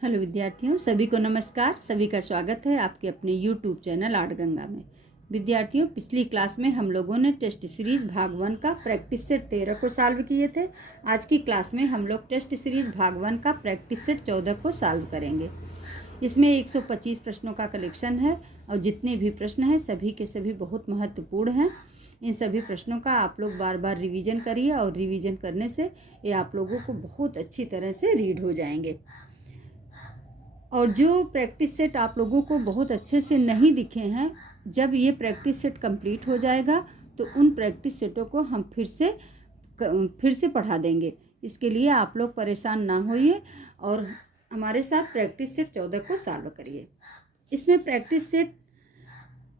Hello विद्यार्थियों, सभी को नमस्कार। सभी का स्वागत है आपके अपने YouTube चैनल आर्ट गंगा में। विद्यार्थियों, पिछली क्लास में हम लोगों ने टेस्ट सीरीज भाग 1 का प्रैक्टिस सेट 13 को सॉल्व किए थे। आज की क्लास में हम लोग टेस्ट सीरीज भाग 1 का प्रैक्टिस सेट 14 को सॉल्व करेंगे। इसमें 125 प्रश्नों का कलेक्शन है और जितने भी प्रश्न हैं सभी के सभी बहुत महत्वपूर्ण हैं। इन सभी प्रश्नों का आप लोग बार बार रिवीजन करिए और रिवीजन करने से ये आप लोगों को बहुत अच्छी तरह से रीड हो जाएंगे। और जो प्रैक्टिस सेट आप लोगों को बहुत अच्छे से नहीं दिखे हैं, जब ये प्रैक्टिस सेट कंप्लीट हो जाएगा तो उन प्रैक्टिस सेटों को हम फिर से पढ़ा देंगे। इसके लिए आप लोग परेशान ना होइए और हमारे साथ प्रैक्टिस सेट 14 को सॉल्व करिए। इसमें प्रैक्टिस सेट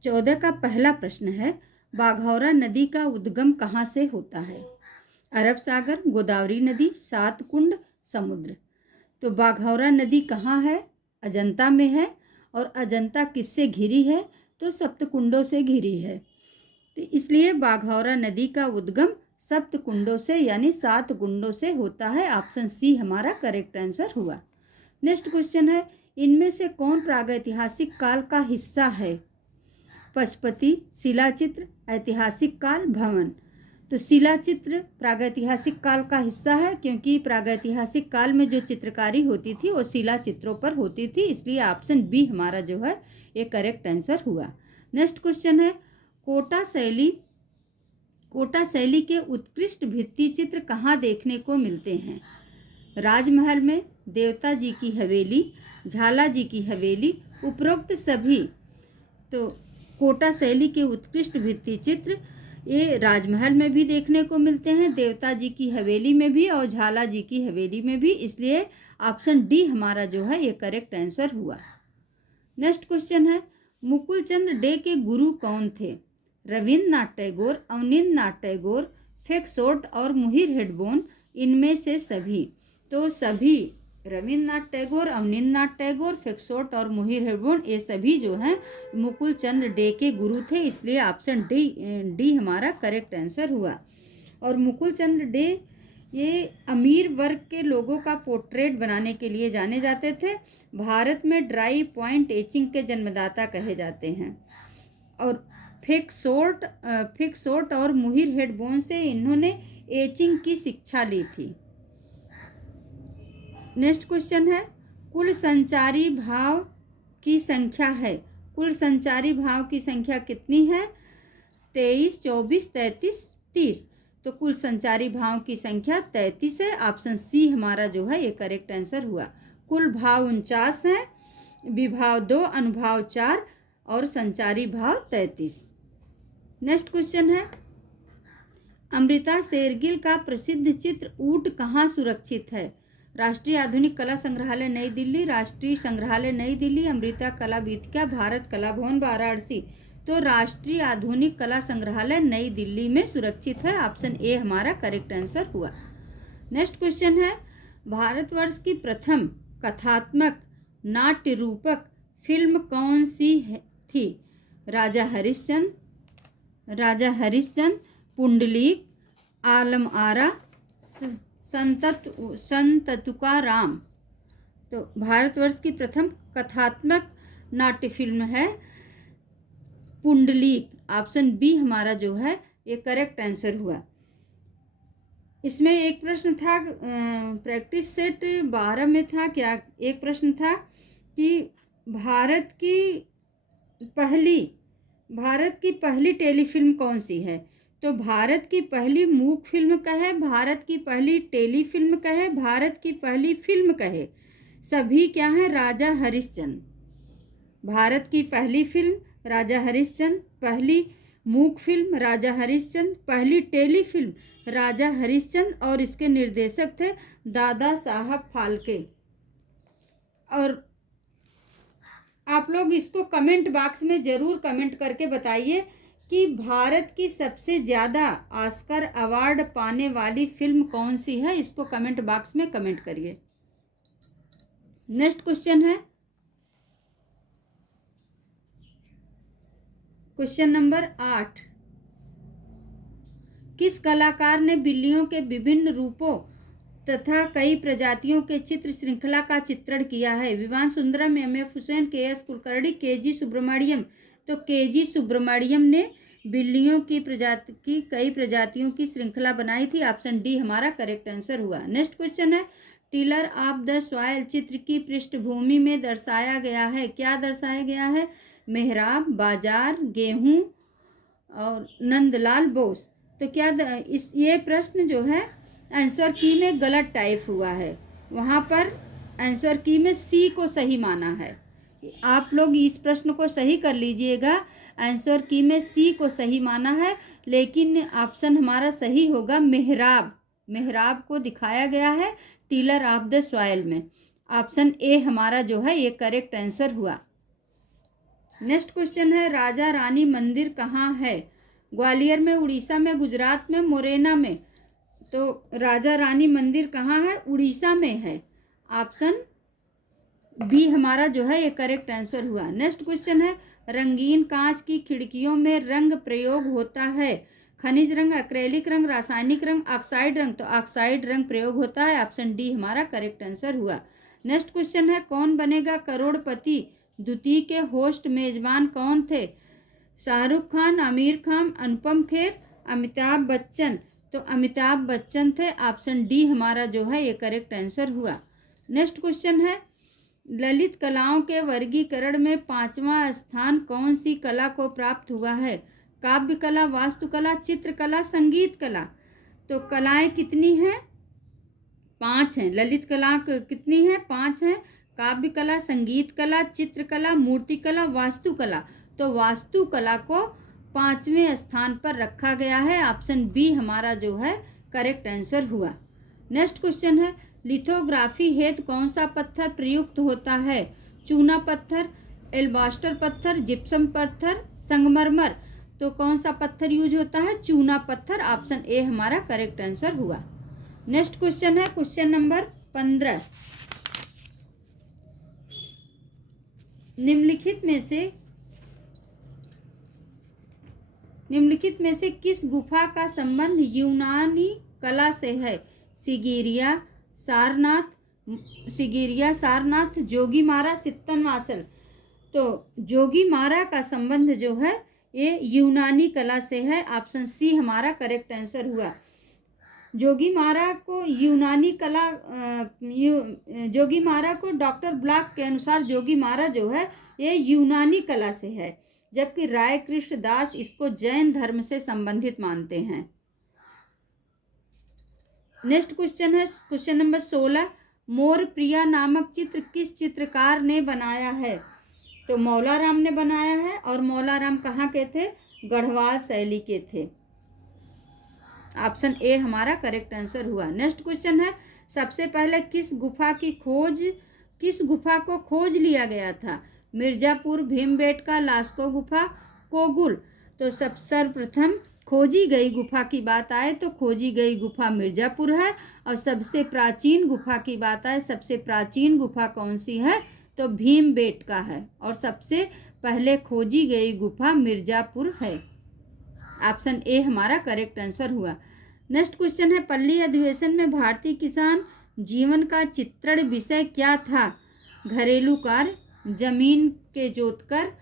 14 का पहला प्रश्न है, बाघौरा नदी का उद्गम कहाँ से होता है? अरब सागर, गोदावरी नदी, सात कुंड, समुद्र। तो बाघौरा नदी कहाँ है? अजंता में है। और अजंता किससे घिरी है? तो सप्तकुंडों से घिरी है। तो इसलिए बाघौरा नदी का उद्गम सप्तकुंडों से यानी 7 कुंडों से होता है। ऑप्शन सी हमारा करेक्ट आंसर हुआ। नेक्स्ट क्वेश्चन है, इनमें से कौन प्रागैतिहासिक काल का हिस्सा है? पशुपति, शिलाचित्र, ऐतिहासिक काल, भवन। तो शिलाचित्र प्रागैतिहासिक काल का हिस्सा है, क्योंकि प्रागैतिहासिक काल में जो चित्रकारी होती थी वो शिलाचित्रों पर होती थी। इसलिए ऑप्शन बी हमारा जो है ये करेक्ट आंसर हुआ। नेक्स्ट क्वेश्चन है, कोटा शैली के उत्कृष्ट भित्ति चित्र कहाँ देखने को मिलते हैं? राजमहल में, देवता जी की हवेली, झाला जी की हवेली, उपरोक्त सभी। तो कोटा शैली के उत्कृष्ट भित्ति चित्र ये राजमहल में भी देखने को मिलते हैं, देवता जी की हवेली में भी और झाला जी की हवेली में भी। इसलिए ऑप्शन डी हमारा जो है ये करेक्ट आंसर हुआ। नेक्स्ट क्वेश्चन है, मुकुल चंद्र डे के गुरु कौन थे? रविन्द्रनाथ टैगोर, अवनींद्रनाथ टैगोर, फेक्सोट और मुहिर हेडबोन, इनमें से सभी। तो सभी रविन्द्रनाथ टैगोर, अवनींद्रनाथ टैगोर, फेक्सोट और मुहिर हेडबोन ये सभी जो हैं मुकुल चंद्र डे के गुरु थे। इसलिए ऑप्शन डी हमारा करेक्ट आंसर हुआ। और मुकुल चंद्र डे ये अमीर वर्ग के लोगों का पोर्ट्रेट बनाने के लिए जाने जाते थे। भारत में ड्राई पॉइंट एचिंग के जन्मदाता कहे जाते हैं। और फेक्सोट और मुहिर हेडबोन से इन्होंने एचिंग की शिक्षा ली थी। नेक्स्ट क्वेश्चन है, कुल संचारी भाव की संख्या है? कुल संचारी भाव की संख्या कितनी है? 23, 24, 33, 30। तो कुल संचारी भाव की संख्या 33 है। ऑप्शन सी हमारा जो है ये करेक्ट आंसर हुआ। कुल भाव 49 हैं, विभाव 2, अनुभाव 4 और संचारी भाव 33। नेक्स्ट क्वेश्चन है, अमृता शेरगिल का प्रसिद्ध चित्र ऊंट कहाँ सुरक्षित है? राष्ट्रीय आधुनिक कला संग्रहालय नई दिल्ली, राष्ट्रीय संग्रहालय नई दिल्ली, अमृता कला वीथिका, भारत कला भवन वाराणसी। तो राष्ट्रीय आधुनिक कला संग्रहालय नई दिल्ली में सुरक्षित है। ऑप्शन ए हमारा करेक्ट आंसर हुआ। नेक्स्ट क्वेश्चन है, भारतवर्ष की प्रथम कथात्मक नाट्य रूपक फिल्म कौन सी थी? राजा हरिश्चंद्र, पुंडलीक, आलम आरा, संततुकाराम। तो भारतवर्ष की प्रथम कथात्मक नाट्य फिल्म है पुंडलीक। ऑप्शन बी हमारा जो है ये करेक्ट आंसर हुआ। इसमें एक प्रश्न था, प्रैक्टिस सेट 12 में था क्या, एक प्रश्न था कि भारत की पहली टेलीफिल्म कौन सी है? तो भारत की पहली मूक फिल्म कहे, भारत की पहली टेलीफिल्म कहे, भारत की पहली फिल्म कहे, सभी क्या है? राजा हरिश्चंद्र। भारत की पहली फिल्म राजा हरिश्चंद्र, पहली मूक फिल्म राजा हरिश्चंद्र, पहली टेलीफिल्म राजा हरिश्चंद्र और इसके निर्देशक थे दादा साहब फाल्के। और आप लोग इसको कमेंट बॉक्स में ज़रूर कमेंट करके बताइए कि भारत की सबसे ज़्यादा ऑस्कर अवार्ड पाने वाली फिल्म कौन सी है। इसको कमेंट बॉक्स में कमेंट करिए। नेक्स्ट क्वेश्चन है, क्वेश्चन नंबर 8, किस कलाकार ने बिल्लियों के विभिन्न रूपों तथा कई प्रजातियों के चित्र श्रृंखला का चित्रण किया है। Vivan Sundaram, M F. Husain, K S. Kulkarni, K G. Subramanyan. तो के.जी. सुब्रमण्यम ने बिल्लियों की कई प्रजातियों की श्रृंखला बनाई थी। ऑप्शन डी हमारा करेक्ट आंसर हुआ। नेक्स्ट क्वेश्चन है, टिलर ऑफ द सॉइल चित्र की पृष्ठभूमि में दर्शाया गया है। क्या दर्शाया गया है? मेहराब, बाजार, गेहूं और नंदलाल बोस। तो क्या ये प्रश्न जो है आंसर की में गलत टाइप हुआ है। वहाँ पर आंसर की में सी को सही माना है। आप लोग इस प्रश्न को सही कर लीजिएगा। आंसर की में सी को सही माना है, लेकिन ऑप्शन हमारा सही होगा मेहराब। मेहराब को दिखाया गया है टिलर ऑफ द सॉइल में। ऑप्शन ए हमारा जो है ये करेक्ट आंसर हुआ। नेक्स्ट क्वेश्चन है, राजा रानी मंदिर कहाँ है? ग्वालियर में, उड़ीसा में, गुजरात में, मोरेना में। तो राजा रानी मंदिर कहाँ है? उड़ीसा में है। ऑप्शन बी हमारा जो है ये करेक्ट आंसर हुआ। नेक्स्ट क्वेश्चन है, रंगीन कांच की खिड़कियों में रंग प्रयोग होता है। खनिज रंग, एक्रेलिक रंग, रासायनिक रंग, ऑक्साइड रंग। तो ऑक्साइड रंग प्रयोग होता है। ऑप्शन डी हमारा करेक्ट आंसर हुआ। नेक्स्ट क्वेश्चन है, कौन बनेगा करोड़पति द्वितीय के होस्ट मेजबान कौन थे? शाहरुख खान, आमिर खान, अनुपम खेर, अमिताभ बच्चन। तो अमिताभ बच्चन थे। ऑप्शन डी हमारा जो है ये करेक्ट आंसर हुआ। नेक्स्ट क्वेश्चन है, ललित कलाओं के वर्गीकरण में 5वां स्थान कौन सी कला को प्राप्त हुआ है? काव्य कला, वास्तुकला, चित्रकला, संगीत कला। तो कलाएं कितनी हैं? 5 हैं। ललित कला कितनी है? 5 हैं। काव्य कला, संगीत कला, चित्रकला, मूर्तिकला, वास्तुकला। तो वास्तुकला को 5वें स्थान पर रखा गया है। ऑप्शन बी हमारा जो है करेक्ट आंसर हुआ। नेक्स्ट क्वेश्चन है, लिथोग्राफी हेतु कौन सा पत्थर प्रयुक्त होता है? चूना पत्थर, एल्बास्टर पत्थर, जिप्सम पत्थर, संगमरमर। तो कौन सा पत्थर यूज होता है? चूना पत्थर। ऑप्शन ए हमारा करेक्ट आंसर हुआ। नेक्स्ट क्वेश्चन है क्वेश्चन नंबर 15। निम्नलिखित में से किस गुफा का संबंध यूनानी कला से है? सिगिरिया, सारनाथ, जोगीमारा, सित्तनवासल। तो जोगीमारा का संबंध जो है ये यूनानी कला से है। ऑप्शन सी हमारा करेक्ट आंसर हुआ। जोगीमारा को डॉक्टर ब्लॉक के अनुसार जोगीमारा जो है ये यूनानी कला से है, जबकि राय कृष्ण दास इसको जैन धर्म से संबंधित मानते हैं। नेक्स्ट क्वेश्चन है क्वेश्चन नंबर 16। मोर प्रिया नामक चित्र किस चित्रकार ने बनाया है? तो मौलाराम ने बनाया है। और मौलाराम कहाँ के थे? गढ़वाल शैली के थे। ऑप्शन ए हमारा करेक्ट आंसर हुआ। नेक्स्ट क्वेश्चन है, सबसे पहले किस गुफा को खोज लिया गया था? मिर्जापुर, भीमबेटका, लास्को गुफा, कोगुल। तो सर्वप्रथम खोजी गई गुफा की बात आए तो खोजी गई गुफा मिर्जापुर है। और सबसे प्राचीन गुफा की बात आए, सबसे प्राचीन गुफा कौन सी है? तो भीमबेटका है। और सबसे पहले खोजी गई गुफा मिर्जापुर है। ऑप्शन ए हमारा करेक्ट आंसर हुआ। नेक्स्ट क्वेश्चन है, पल्ली अधिवेशन में भारतीय किसान जीवन का चित्रण विषय क्या था? घरेलू कार्य, जमीन के जोतकर,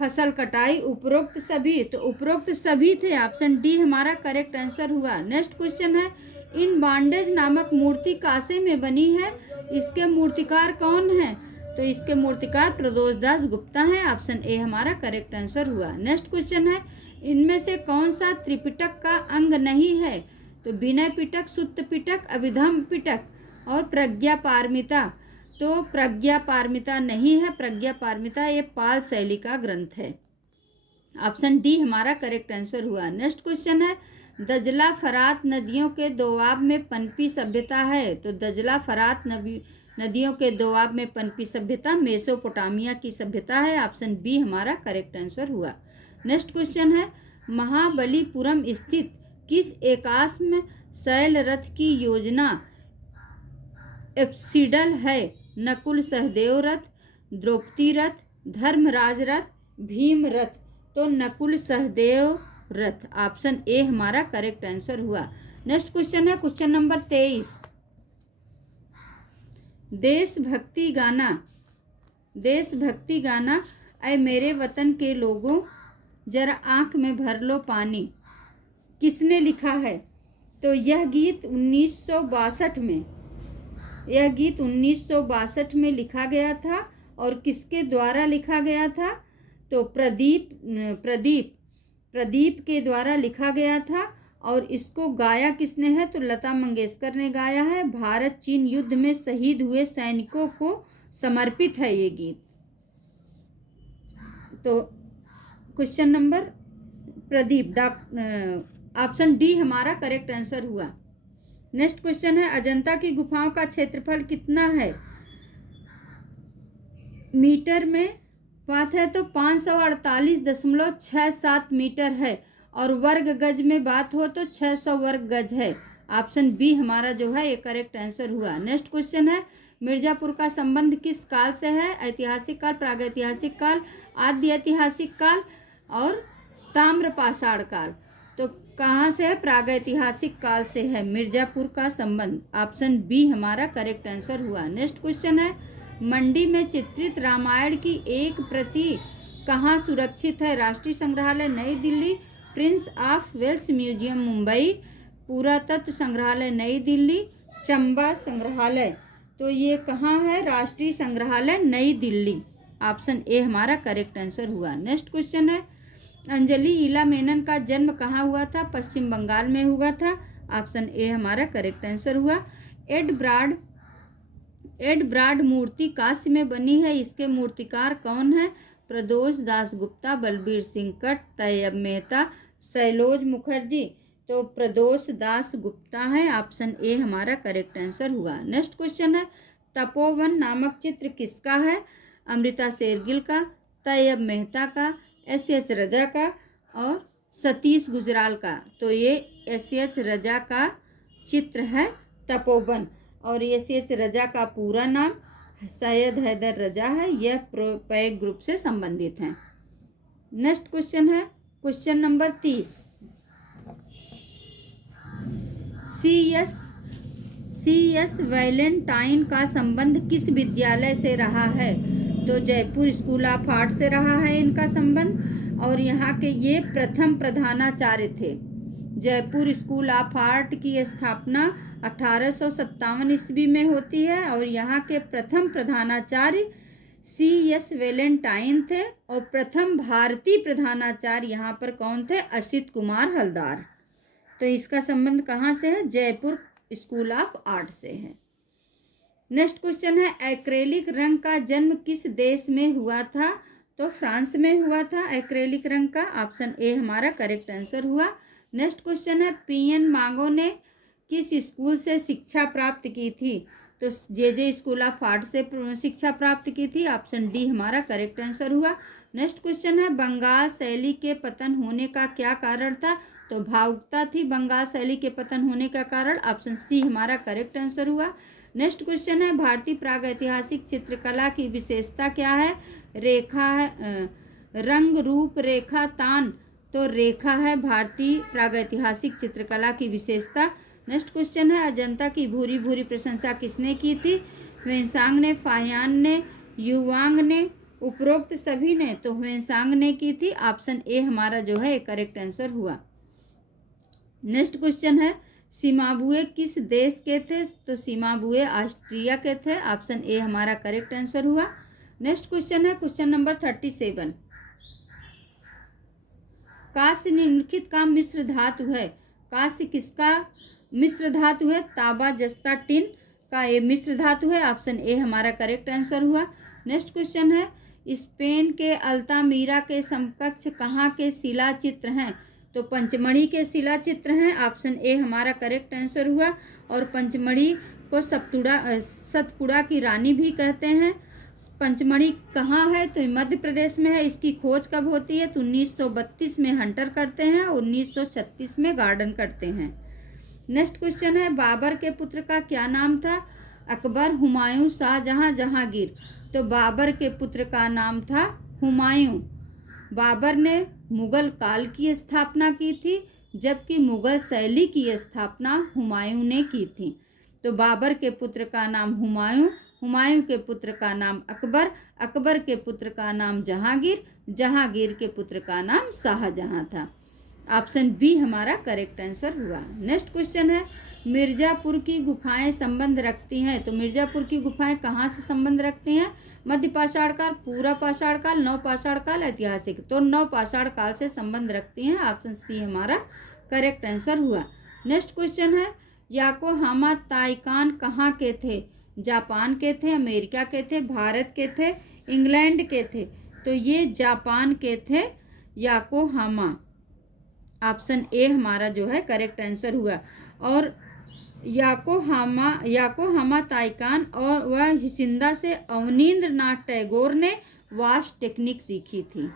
फसल कटाई, उपरोक्त सभी। तो उपरोक्त सभी थे। ऑप्शन डी हमारा करेक्ट आंसर हुआ। नेक्स्ट क्वेश्चन है, इन बांडेज नामक मूर्ति कासे में बनी है? इसके मूर्तिकार कौन है? तो इसके मूर्तिकार प्रदोष दास गुप्ता हैं। ऑप्शन ए हमारा करेक्ट आंसर हुआ। नेक्स्ट क्वेश्चन है, इनमें से कौन सा त्रिपिटक का अंग नहीं है? तो विनय पिटक, सुत्त पिटक, अभिधम पिटक और प्रज्ञा पारमिता। तो प्रज्ञा पारमिता नहीं है। प्रज्ञा पारमिता ये पाल शैली का ग्रंथ है। ऑप्शन डी हमारा करेक्ट आंसर हुआ। नेक्स्ट क्वेश्चन है, दजला फरात नदियों के दोआब में पनपी सभ्यता है। तो दजला फरात नदियों के दोआब में पनपी सभ्यता मेसोपोटामिया की सभ्यता है। ऑप्शन बी हमारा करेक्ट आंसर हुआ। नेक्स्ट क्वेश्चन है, महाबलीपुरम स्थित किस एकाश्म शैल रथ की योजना एप्सिडल है? नकुल सहदेव रथ, द्रौपदी रथ, धर्मराज रथ, भीम रथ। तो नकुल सहदेव रथ। ऑप्शन ए हमारा करेक्ट आंसर हुआ। नेक्स्ट क्वेश्चन है क्वेश्चन नंबर 23। देशभक्ति गाना ऐ मेरे वतन के लोगों जरा आंख में भर लो पानी, किसने लिखा है? तो यह गीत 1962 में लिखा गया था। और किसके द्वारा लिखा गया था? तो प्रदीप के द्वारा लिखा गया था। और इसको गाया किसने है? तो लता मंगेशकर ने गाया है। भारत चीन युद्ध में शहीद हुए सैनिकों को समर्पित है ये गीत। तो question number Pradeep, option D हमारा करेक्ट आंसर हुआ। नेक्स्ट क्वेश्चन है, अजंता की गुफाओं का क्षेत्रफल कितना है? मीटर में बात है तो 548.67 मीटर है। और वर्ग गज में बात हो तो 600 वर्ग गज है। ऑप्शन बी हमारा जो है ये करेक्ट आंसर हुआ। नेक्स्ट क्वेश्चन है, मिर्जापुर का संबंध किस काल से है? ऐतिहासिक काल, प्रागैतिहासिक काल, आद्य ऐतिहासिक काल और ताम्रपाषाण काल। तो कहाँ से है? प्रागैतिहासिक काल से है मिर्जापुर का संबंध। ऑप्शन बी हमारा करेक्ट आंसर हुआ। नेक्स्ट क्वेश्चन है, मंडी में चित्रित रामायण की एक प्रति कहाँ सुरक्षित है? राष्ट्रीय संग्रहालय नई Delhi, prince of Wales museum Mumbai, पुरातत्व संग्रहालय नई दिल्ली, चंबा संग्रहालय। तो ये कहाँ है? राष्ट्रीय संग्रहालय नई दिल्ली। ऑप्शन ए हमारा करेक्ट आंसर हुआ। नेक्स्ट क्वेश्चन है, अंजलि ईला मेनन का जन्म कहाँ हुआ था? पश्चिम बंगाल में हुआ था। ऑप्शन ए हमारा करेक्ट आंसर हुआ। एड ब्राड मूर्ति कांस्य में बनी है, इसके मूर्तिकार कौन है? प्रदोष दासगुप्ता, बलबीर सिंह कट, तैयब मेहता, शैलोज मुखर्जी। तो प्रदोष दास गुप्ता है। ऑप्शन ए हमारा करेक्ट आंसर हुआ। नेक्स्ट क्वेश्चन है, तपोवन नामक चित्र किसका है? अमृता शेरगिल का, तैयब मेहता का, एस.एच. रजा का और सतीश गुजराल का। तो ये एस.एच. रजा का चित्र है तपोवन। और एस.एच. रजा का पूरा नाम सैयद हैदर रजा है। यह पैक ग्रुप से संबंधित हैं। नेक्स्ट क्वेश्चन है क्वेश्चन नंबर 30, सी.एस. वैलेंटाइन का संबंध किस विद्यालय से रहा है? तो जयपुर स्कूल ऑफ आर्ट से रहा है इनका संबंध। और यहाँ के ये प्रथम प्रधानाचार्य थे। जयपुर स्कूल ऑफ आर्ट की स्थापना 1857 ईस्वी में होती है। और यहाँ के प्रथम प्रधानाचार्य सी.एस. वैलेंटाइन थे। और प्रथम भारतीय प्रधानाचार्य यहाँ पर कौन थे? असित कुमार हलदार। तो इसका संबंध कहाँ से है? जयपुर स्कूल ऑफ आर्ट से है। नेक्स्ट क्वेश्चन है, एक्रेलिक रंग का जन्म किस देश में हुआ था? तो फ्रांस में हुआ था एक्रेलिक रंग का। ऑप्शन ए हमारा करेक्ट आंसर हुआ। नेक्स्ट क्वेश्चन है, पी.एन. मांगो ने किस स्कूल से शिक्षा प्राप्त की थी? तो जे स्कूल ऑफ आर्ट से शिक्षा प्राप्त की थी। ऑप्शन डी हमारा करेक्ट आंसर हुआ। नेक्स्ट क्वेश्चन है, बंगाल शैली के पतन होने का क्या कारण था? तो भावुकता थी बंगाल शैली के पतन होने का कारण। ऑप्शन सी हमारा करेक्ट आंसर हुआ। नेक्स्ट क्वेश्चन है, भारतीय प्रागैतिहासिक चित्रकला की विशेषता क्या है? रेखा है, रंग रूप रेखा तान। तो रेखा है भारतीय प्रागैतिहासिक चित्रकला की विशेषता। नेक्स्ट क्वेश्चन है, अजंता की भूरी भूरी प्रशंसा किसने की थी? ह्वेनसांग ने, फाहियान ने, युवांग ने, उपरोक्त सभी ने। तो ह्वेनसांग ने की थी। ऑप्शन ए हमारा जो है करेक्ट आंसर हुआ। नेक्स्ट क्वेश्चन है, सिम्बाब्वे किस देश के थे? तो सिम्बाब्वे ऑस्ट्रिया के थे। ऑप्शन ए हमारा करेक्ट आंसर हुआ। नेक्स्ट क्वेश्चन है क्वेश्चन नंबर 37, कांस्य निम्नलिखित का मिश्र धातु है। कांस्य किसका मिश्र धातु है? तांबा जस्ता टिन का ये मिश्र धातु है। ऑप्शन ए हमारा करेक्ट आंसर हुआ। नेक्स्ट क्वेश्चन है, स्पेन के अल्तामीरा के समकक्ष कहाँ के शिला चित्र हैं? तो पंचमढ़ी के शिला चित्र हैं। ऑप्शन ए हमारा करेक्ट आंसर हुआ। और पंचमढ़ी को सतपुड़ा की रानी भी कहते हैं। पंचमढ़ी कहाँ है? तो मध्य प्रदेश में है। इसकी खोज कब होती है? तो 1932 में हंटर करते हैं, 1936 में गार्डन करते हैं। नेक्स्ट क्वेश्चन है, बाबर के पुत्र का क्या नाम था? अकबर, हुमायूं, शाहजहां, जहांगीर। तो बाबर के पुत्र का नाम था हुमायूं। बाबर ने मुगल काल की स्थापना की थी, जबकि मुगल शैली की स्थापना हुमायूं ने की थी। तो बाबर के पुत्र का नाम हुमायूं हुमायूं के पुत्र का नाम अकबर, अकबर के पुत्र का नाम जहांगीर, जहांगीर के पुत्र का नाम शाहजहां था। ऑप्शन बी हमारा करेक्ट आंसर हुआ। नेक्स्ट क्वेश्चन है, मिर्जापुर की गुफाएं संबंध रखती हैं। तो मिर्जापुर की गुफाएं कहाँ से संबंध रखती हैं? मध्य पाषाण काल, पूरा पाषाण काल, नव पाषाण काल, ऐतिहासिक। तो नव पाषाण काल से संबंध रखती हैं। ऑप्शन सी हमारा करेक्ट आंसर हुआ। नेक्स्ट क्वेश्चन है, याकोहामा ताइकान कहाँ के थे? जापान के थे, अमेरिका के थे, भारत के थे, इंग्लैंड के थे। तो ये जापान के थे याकोहामा। ऑप्शन ए हमारा जो है करेक्ट आंसर हुआ। और याकोहामा ताइकान और वह हिसिंदा से अवनींद्रनाथ टैगोर ने वास्ट टेक्निक सीखी थी।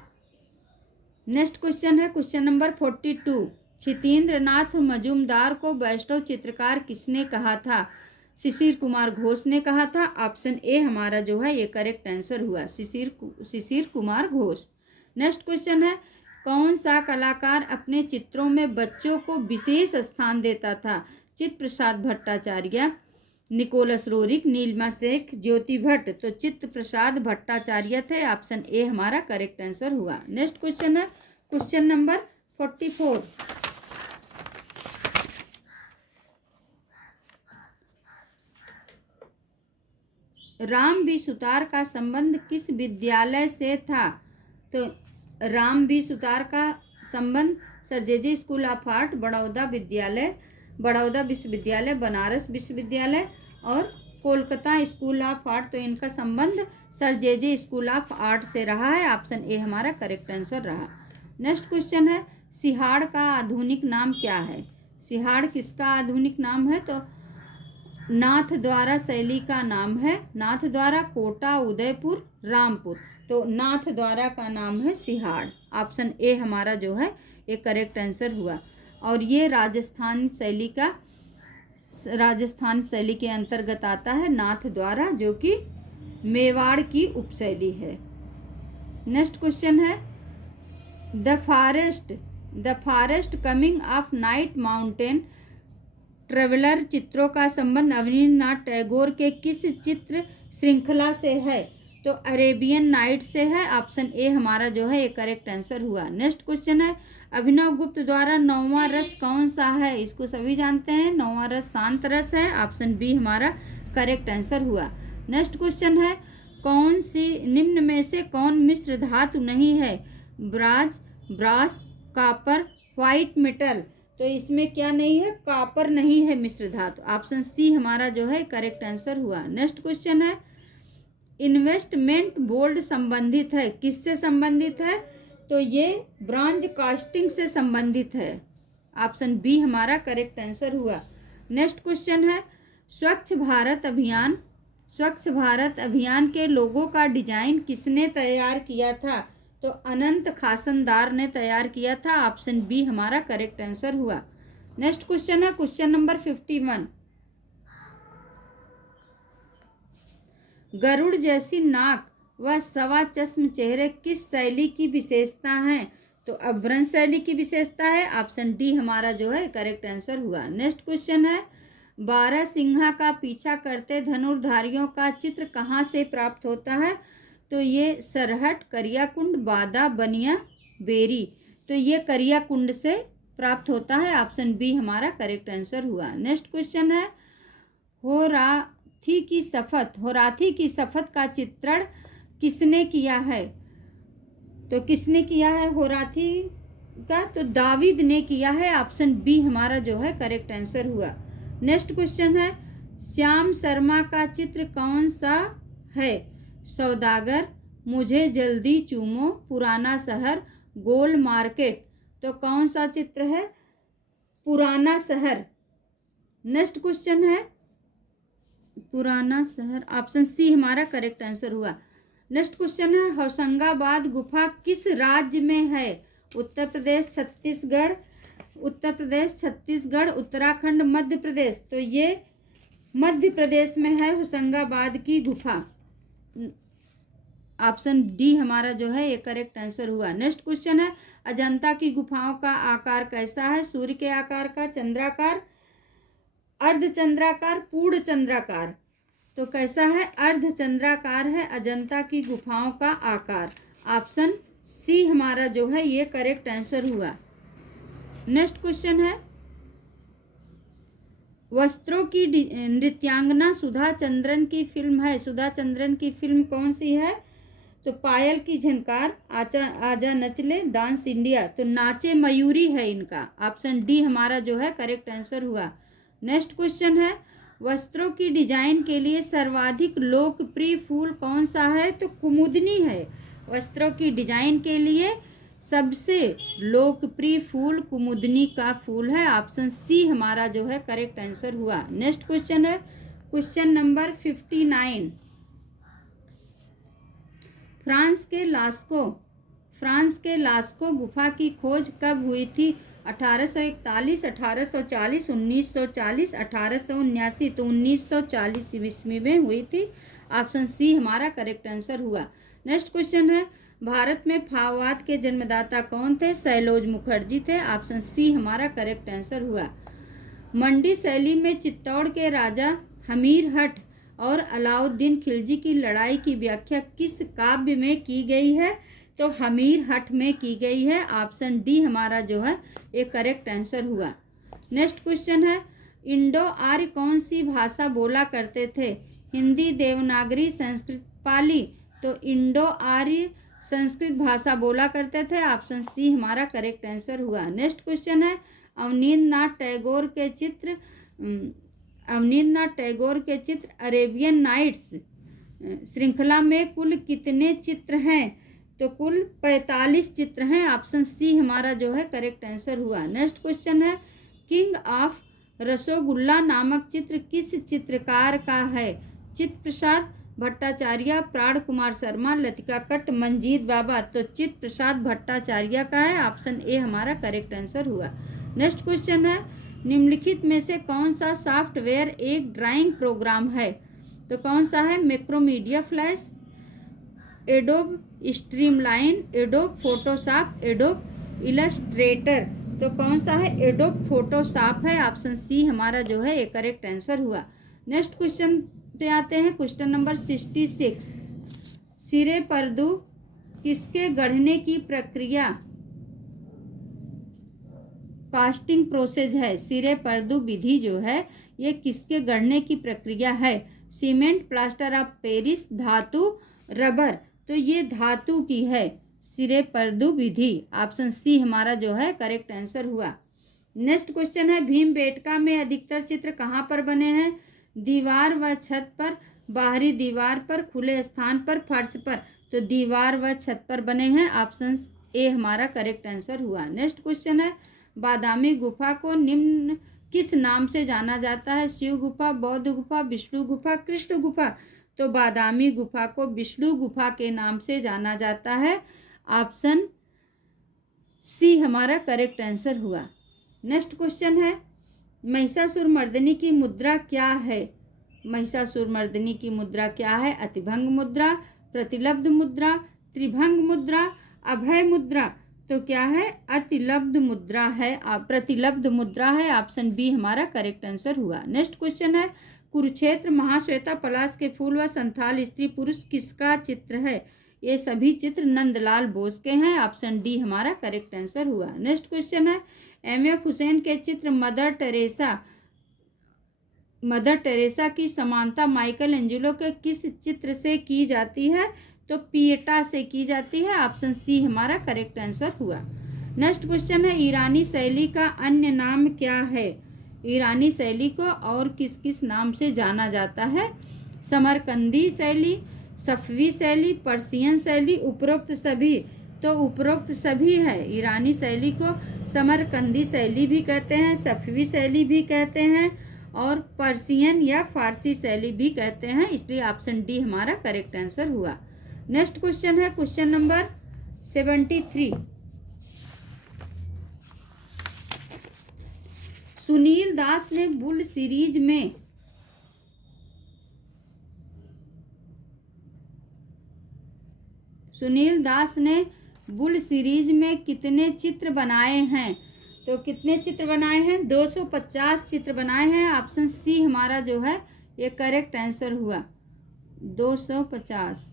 नेक्स्ट क्वेश्चन है क्वेश्चन नंबर 42। क्षितेंद्रनाथ मजूमदार को वैष्णव चित्रकार किसने कहा था? शिशिर कुमार घोष ने कहा था। ऑप्शन ए हमारा जो है ये करेक्ट आंसर हुआ, शिशिर कुमार घोष। नेक्स्ट क्वेश्चन है, कौन सा कलाकार अपने चित्रों में बच्चों को विशेष स्थान देता था? Chitta Prasad Bhattacharya, Nicholas Roerich, Neelima Sheikh, Jyoti Bhatt. तो चित्त प्रसाद भट्टाचार्य थे। ऑप्शन ए हमारा करेक्ट आंसर हुआ। नेक्स्ट क्वेश्चन है question number 44। Ram B Sutar का संबंध किस विद्यालय से था? तो राम बी सुतार का संबंध sir J school of art, Baroda विश्वविद्यालय, बनारस विश्वविद्यालय और कोलकाता स्कूल ऑफ आर्ट। तो इनका संबंध sir J school of art से रहा है। ऑप्शन ए हमारा करेक्ट आंसर रहा। नेक्स्ट क्वेश्चन है, सिहाड़ का आधुनिक नाम क्या है? सिहाड़ किसका आधुनिक नाम है? तो नाथ द्वारा शैली का नाम है। नाथ द्वारा, कोटा, उदयपुर, रामपुर। तो नाथ द्वारा का नाम है सिहाड़। ऑप्शन ए हमारा जो है ये करेक्ट आंसर हुआ। और ये राजस्थान शैली के अंतर्गत आता है नाथ द्वारा, जो कि मेवाड़ की उपशैली है। नेक्स्ट क्वेश्चन है, the forest coming of night mountain traveller चित्रों का संबंध अवनींद्रनाथ टैगोर के किस चित्र श्रृंखला से है? तो अरेबियन नाइट से है। ऑप्शन ए हमारा जो है ये करेक्ट आंसर हुआ। नेक्स्ट क्वेश्चन है, अभिनव गुप्त द्वारा 9वां रस कौन सा है? इसको सभी जानते हैं, 9वां रस शांत रस है। ऑप्शन बी हमारा करेक्ट आंसर हुआ। नेक्स्ट क्वेश्चन है, कौन सी निम्न में से कौन मिश्र धातु नहीं है? Brass, copper, white metal. तो इसमें क्या नहीं है? कॉपर नहीं है मिश्र धातु। ऑप्शन सी हमारा जो है करेक्ट आंसर हुआ। नेक्स्ट क्वेश्चन है, इन्वेस्टमेंट बोर्ड संबंधित है, किससे संबंधित है? तो ये ब्रॉन्ज कास्टिंग से संबंधित है। ऑप्शन बी हमारा करेक्ट आंसर हुआ। नेक्स्ट क्वेश्चन है, स्वच्छ भारत अभियान के लोगो का डिजाइन किसने तैयार किया था? तो अनंत खासनदार ने तैयार किया था। ऑप्शन बी हमारा करेक्ट आंसर हुआ। नेक्स्ट क्वेश्चन है क्वेश्चन नंबर 51। गरुड़ जैसी नाक व सवा चश्म चेहरे किस शैली की विशेषता है? तो अभ्रंश शैली की विशेषता है। ऑप्शन डी हमारा जो है करेक्ट आंसर हुआ। नेक्स्ट क्वेश्चन है, 12 सिंहा का पीछा करते धनुर्धारियों का चित्र कहाँ से प्राप्त होता है? तो ये सरहट, करियाकुंड, बादा, बनिया, बेरी। तो ये करियाकुंड से प्राप्त होता है। ऑप्शन बी हमारा करेक्ट आंसर हुआ। नेक्स्ट क्वेश्चन है, होराथी की शपथ का चित्रण किसने किया है? तो किसने किया है होराथी का? तो दावीद ने किया है। ऑप्शन बी हमारा जो है करेक्ट आंसर हुआ। नेक्स्ट क्वेश्चन है, श्याम शर्मा का चित्र कौन सा है? सौदागर, मुझे जल्दी चूमो, पुराना शहर, गोल मार्केट। तो कौन सा चित्र है? पुराना शहर। नेक्स्ट क्वेश्चन है, पुराना शहर। ऑप्शन सी हमारा करेक्ट आंसर हुआ। नेक्स्ट क्वेश्चन है, होशंगाबाद गुफा किस राज्य में है? उत्तर प्रदेश, छत्तीसगढ़, उत्तराखंड, मध्य प्रदेश। तो ये मध्य प्रदेश में है होशंगाबाद की गुफा। ऑप्शन डी हमारा जो है ये करेक्ट आंसर हुआ। नेक्स्ट क्वेश्चन है, अजंता की गुफाओं का आकार कैसा है? सूर्य के आकार का, चंद्राकार, अर्धचंद्राकार, पूर्ण चंद्राकार। तो कैसा है, अर्धचंद्राकार है अजंता की गुफाओं का आकार। ऑप्शन सी हमारा जो है ये करेक्ट आंसर हुआ। नेक्स्ट क्वेश्चन है, वस्त्रों की नृत्यांगना सुधा चंद्रन की फिल्म है, सुधा चंद्रन की फिल्म कौन सी है? तो पायल की झनकार, आजा आजा नचले, डांस इंडिया। तो नाचे मयूरी है इनका। ऑप्शन डी हमारा जो है करेक्ट आंसर हुआ। नेक्स्ट क्वेश्चन है, वस्त्रों की डिजाइन के लिए सर्वाधिक लोकप्रिय फूल कौन सा है? तो कुमुदनी है। वस्त्रों की डिजाइन के लिए सबसे लोकप्रिय फूल कुमुदनी का फूल है। ऑप्शन सी हमारा जो है करेक्ट आंसर हुआ। नेक्स्ट क्वेश्चन है क्वेश्चन नंबर 59। फ्रांस के लास्को गुफा की खोज कब हुई थी? 1841, 1840, 1940, 1879। तो 1940 ईस्वी में हुई थी। ऑप्शन सी हमारा करेक्ट आंसर हुआ। नेक्स्ट क्वेश्चन है, भारत में फाववाद के जन्मदाता कौन थे? सैलोज मुखर्जी थे। ऑप्शन सी हमारा करेक्ट आंसर हुआ। मंडी शैली में चित्तौड़ के राजा हमीर हठ और अलाउद्दीन खिलजी की लड़ाई की व्याख्या किस काव्य में की गई है? तो हमीर हठ में की गई है। ऑप्शन डी हमारा जो है ये करेक्ट आंसर हुआ। नेक्स्ट क्वेश्चन है, इंडो आर्य कौन सी भाषा बोला करते थे? हिंदी, देवनागरी, संस्कृत, पाली। तो इंडो आर्य संस्कृत भाषा बोला करते थे। ऑप्शन सी हमारा करेक्ट आंसर हुआ। नेक्स्ट क्वेश्चन है, अवनींद्रनाथ टैगोर के चित्र अरेबियन नाइट्स श्रृंखला में कुल कितने चित्र हैं? तो कुल 45 चित्र हैं। ऑप्शन सी हमारा जो है करेक्ट आंसर हुआ। नेक्स्ट क्वेश्चन है, किंग ऑफ रसोगुल्ला नामक चित्र किस चित्रकार का है? चित्त प्रसाद भट्टाचार्य, प्राण कुमार शर्मा, लतिका कट्ट, मंजीत बाबा। तो चित्त प्रसाद भट्टाचार्य का है। ऑप्शन ए हमारा करेक्ट आंसर हुआ। नेक्स्ट क्वेश्चन है, निम्नलिखित में से कौन सा सॉफ्टवेयर एक ड्राइंग प्रोग्राम है? तो कौन सा है? Macromedia flash, adobe streamline, adobe Photoshop, adobe Illustrator. तो कौन सा है? एडोब फोटोशॉप है। ऑप्शन सी हमारा जो है ये करेक्ट आंसर हुआ। नेक्स्ट क्वेश्चन पे आते हैं, क्वेश्चन नंबर 66। सिरे पर्दू किसके गढ़ने की प्रक्रिया कास्टिंग प्रोसेस है? सिरे पर्दू विधि जो है ये किसके गढ़ने की प्रक्रिया है? सीमेंट, प्लास्टर ऑफ पेरिस, धातु, रबर। तो ये धातु की है सिरे पर्दू विधि। ऑप्शन सी हमारा जो है करेक्ट आंसर हुआ। नेक्स्ट क्वेश्चन है, भीमबेटका में अधिकतर चित्र कहाँ पर बने हैं? दीवार व छत पर, बाहरी दीवार पर, खुले स्थान पर, फर्श पर। तो दीवार व छत पर बने हैं। ऑप्शन ए हमारा करेक्ट आंसर हुआ। नेक्स्ट क्वेश्चन है, बादामी गुफा को निम्न किस नाम से जाना जाता है? शिव गुफा, बौद्ध गुफा, विष्णु गुफा, कृष्ण गुफा। तो बादामी गुफा को विष्णु गुफा के नाम से जाना जाता है। ऑप्शन सी हमारा करेक्ट आंसर हुआ। नेक्स्ट क्वेश्चन है, महिषासुरमर्दिनी की मुद्रा क्या है? महिषासुरमर्दिनी की मुद्रा क्या है? अतिभंग मुद्रा, प्रतिलब्ध मुद्रा, त्रिभंग मुद्रा, अभय मुद्रा। तो क्या है? अतिलब्ध मुद्रा है, प्रतिलब्ध मुद्रा है। ऑप्शन बी हमारा करेक्ट आंसर हुआ। नेक्स्ट क्वेश्चन है, कुरुक्षेत्र, महाश्वेता, पलाश के फूल व संथाल स्त्री पुरुष किसका चित्र है? ये सभी चित्र नंदलाल बोस के हैं। ऑप्शन डी हमारा करेक्ट आंसर हुआ। नेक्स्ट क्वेश्चन है, एम.एफ. हुसैन के चित्र मदर टेरेसा की समानता माइकल एंजेलो के किस चित्र से की जाती है? तो पिएटा से की जाती है। ऑप्शन सी हमारा करेक्ट आंसर हुआ। नेक्स्ट क्वेश्चन है, ईरानी शैली का अन्य नाम क्या है? ईरानी शैली को और किस किस नाम से जाना जाता है? समरकंदी शैली, सफवी शैली, पर्शियन शैली, उपरोक्त सभी। तो उपरोक्त सभी है। ईरानी शैली को समरकंदी शैली भी कहते हैं, सफवी शैली भी कहते हैं और पर्शियन या फारसी शैली भी कहते हैं। इसलिए ऑप्शन डी हमारा करेक्ट आंसर हुआ। नेक्स्ट क्वेश्चन है क्वेश्चन नंबर 73। सुनील दास ने बुल सीरीज में कितने चित्र बनाए हैं? तो कितने चित्र बनाए हैं? 250 चित्र बनाए हैं। ऑप्शन सी हमारा जो है ये करेक्ट आंसर हुआ। 250।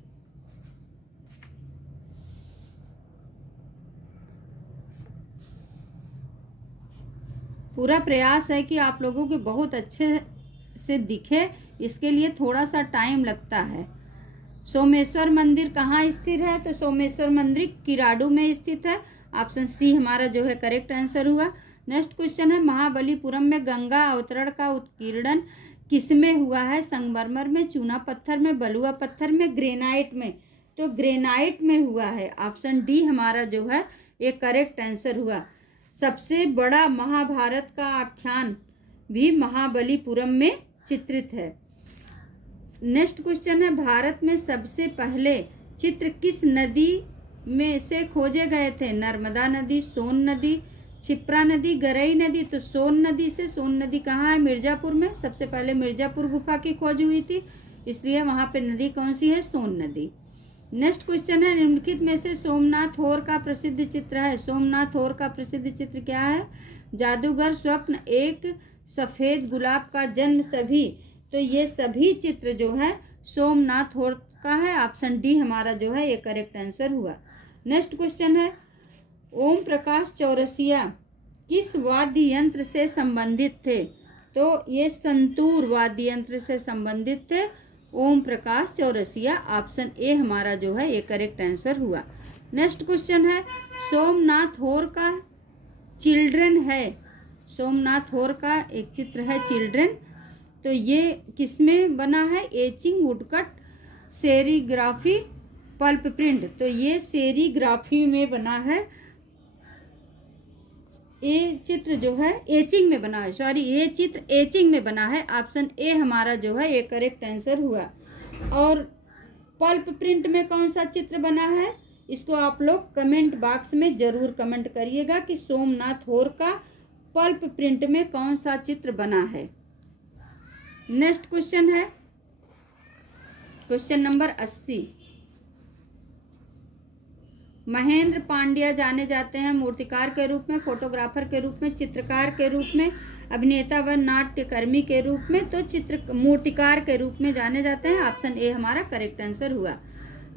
पूरा प्रयास है कि आप लोगों के बहुत अच्छे से दिखे, इसके लिए थोड़ा सा टाइम लगता है। सोमेश्वर मंदिर कहाँ स्थित है? तो सोमेश्वर मंदिर किराडू में स्थित है। ऑप्शन सी हमारा जो है करेक्ट आंसर हुआ। नेक्स्ट क्वेश्चन है, महाबलीपुरम में गंगा अवतरण का उत्कीर्णन किसमें हुआ है? संगमरमर में, चूना पत्थर में, बलुआ पत्थर में, ग्रेनाइट में? तो ग्रेनाइट में हुआ है। ऑप्शन डी हमारा जो है ये करेक्ट आंसर हुआ। सबसे बड़ा महाभारत का आख्यान भी महाबलीपुरम में चित्रित है। नेक्स्ट क्वेश्चन है, भारत में सबसे पहले चित्र किस नदी में से खोजे गए थे? नर्मदा नदी, सोन नदी, क्षिप्रा नदी, गरई नदी? तो सोन नदी से। सोन नदी कहाँ है? मिर्जापुर में। सबसे पहले मिर्जापुर गुफा की खोज हुई थी, इसलिए वहाँ पे नदी कौन सी है? सोन नदी। नेक्स्ट क्वेश्चन है, निम्नलिखित में से सोमनाथ होर का प्रसिद्ध चित्र है? सोमनाथ होर का प्रसिद्ध चित्र क्या है? जादूगर, स्वप्न, एक सफ़ेद गुलाब का जन्म, सभी? तो ये सभी चित्र जो है सोमनाथ होर का है। ऑप्शन डी हमारा जो है ये करेक्ट आंसर हुआ। नेक्स्ट क्वेश्चन है, ओम प्रकाश चौरसिया किस वाद्य यंत्र से संबंधित थे? तो ये संतूर वाद्य यंत्र से संबंधित थे ओम प्रकाश चौरसिया। ऑप्शन ए हमारा जो है ये करेक्ट आंसर हुआ। नेक्स्ट क्वेश्चन है, सोमनाथ होर का चिल्ड्रन है? सोमनाथ होर का एक चित्र है चिल्ड्रन, तो ये किसमें बना है? Etching, woodcut, serigraphy, pulp print? तो ये सेरीग्राफी में बना है। ये चित्र जो है एचिंग में बना है, सॉरी ये चित्र एचिंग में बना है। ऑप्शन ए हमारा जो है ये करेक्ट आंसर हुआ। और पल्प प्रिंट में कौन सा चित्र बना है? इसको आप लोग कमेंट बॉक्स में ज़रूर कमेंट करिएगा कि सोमनाथ होर का पल्प प्रिंट में कौन सा चित्र बना है। नेक्स्ट क्वेश्चन है क्वेश्चन नंबर 80। महेंद्र पांड्या जाने जाते हैं मूर्तिकार के रूप में, फोटोग्राफर के रूप में, चित्रकार के रूप में, अभिनेता व नाट्यकर्मी के रूप में? तो मूर्तिकार के रूप में जाने जाते हैं। ऑप्शन ए हमारा करेक्ट आंसर हुआ।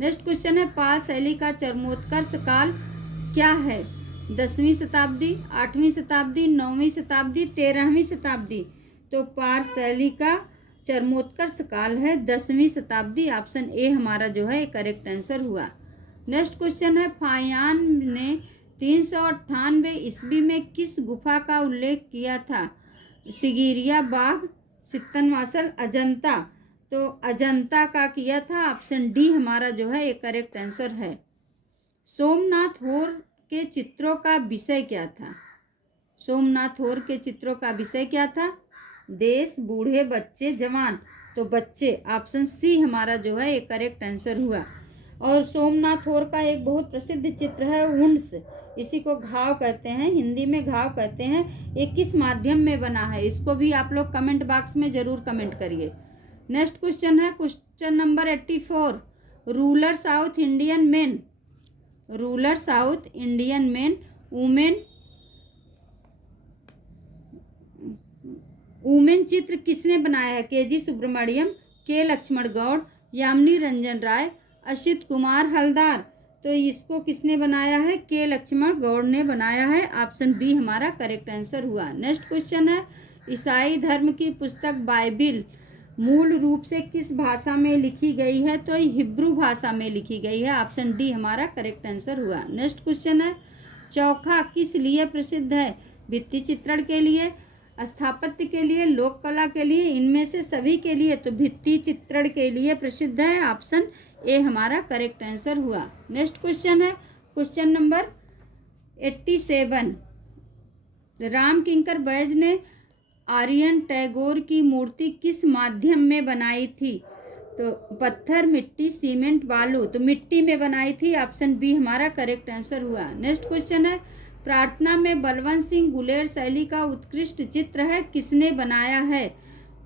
नेक्स्ट क्वेश्चन है, पाल शैली का चरमोत्कर्ष काल क्या है? 10वीं शताब्दी, 8वीं शताब्दी, 9वीं शताब्दी, 13वीं शताब्दी? तो पाल शैली का चरमोत्कर्ष काल है 10वीं शताब्दी। ऑप्शन ए हमारा जो है करेक्ट आंसर हुआ। नेक्स्ट क्वेश्चन है, फाहियान ने 398 ईस्वी में किस गुफा का उल्लेख किया था? सिगिरिया, बाघ, सित्तनवासल, अजंता? तो अजंता का किया था। ऑप्शन डी हमारा जो है ये करेक्ट आंसर है। सोमनाथ होर के चित्रों का विषय क्या था? सोमनाथ होर के चित्रों का विषय क्या था? देश, बूढ़े, बच्चे, जवान? तो बच्चे। ऑप्शन सी हमारा जो है ये करेक्ट आंसर हुआ। और सोमनाथ होर का एक बहुत प्रसिद्ध चित्र है वुंड्स, इसी को घाव कहते हैं, हिंदी में घाव कहते हैं। ये किस माध्यम में बना है? इसको भी आप लोग कमेंट बॉक्स में ज़रूर कमेंट करिए। नेक्स्ट क्वेश्चन है question number 84। Ruler south Indian man, ruler south Indian man, women चित्र किसने बनाया है? के.जी. सुब्रमण्यम, के. लक्ष्मण गौड़, यामिनी रंजन राय, असित कुमार हलदार? तो इसको किसने बनाया है? के. लक्ष्मण गौड़ ने बनाया है। ऑप्शन बी हमारा करेक्ट आंसर हुआ। नेक्स्ट क्वेश्चन है, ईसाई धर्म की पुस्तक बाइबिल मूल रूप से किस भाषा में लिखी गई है? तो हिब्रू भाषा में लिखी गई है। ऑप्शन डी हमारा करेक्ट आंसर हुआ। नेक्स्ट क्वेश्चन है, चौखा किस लिए प्रसिद्ध है? भित्ति चित्रण के लिए, स्थापत्य के लिए, लोक कला के लिए? इनमें से सभी के लिए। तो भित्ति चित्रण के लिए प्रसिद्ध है। ऑप्शन ए हमारा करेक्ट आंसर हुआ। नेक्स्ट क्वेश्चन है क्वेश्चन नंबर 87। राम किंकर बैज ने आर्यन टैगोर की मूर्ति किस माध्यम में बनाई थी? तो पत्थर, मिट्टी, सीमेंट, बालू? तो मिट्टी में बनाई थी। ऑप्शन बी हमारा करेक्ट आंसर हुआ। नेक्स्ट क्वेश्चन है, प्रार्थना में बलवंत सिंह गुलेर शैली का उत्कृष्ट चित्र है, किसने बनाया है?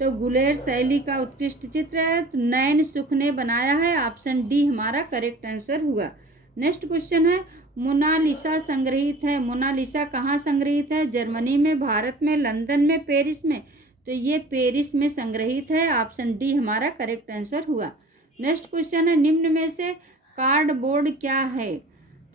तो गुलेर शैली का उत्कृष्ट चित्र है नयन सुख ने बनाया है। ऑप्शन डी हमारा करेक्ट आंसर हुआ। नेक्स्ट क्वेश्चन है, मोनालिसा संग्रहित है, मोनालिसा कहाँ संग्रहित है? जर्मनी में, भारत में, लंदन में, पेरिस में? तो ये पेरिस में संग्रहित है। ऑप्शन डी हमारा करेक्ट आंसर हुआ। नेक्स्ट क्वेश्चन है, निम्न में से कार्डबोर्ड क्या है?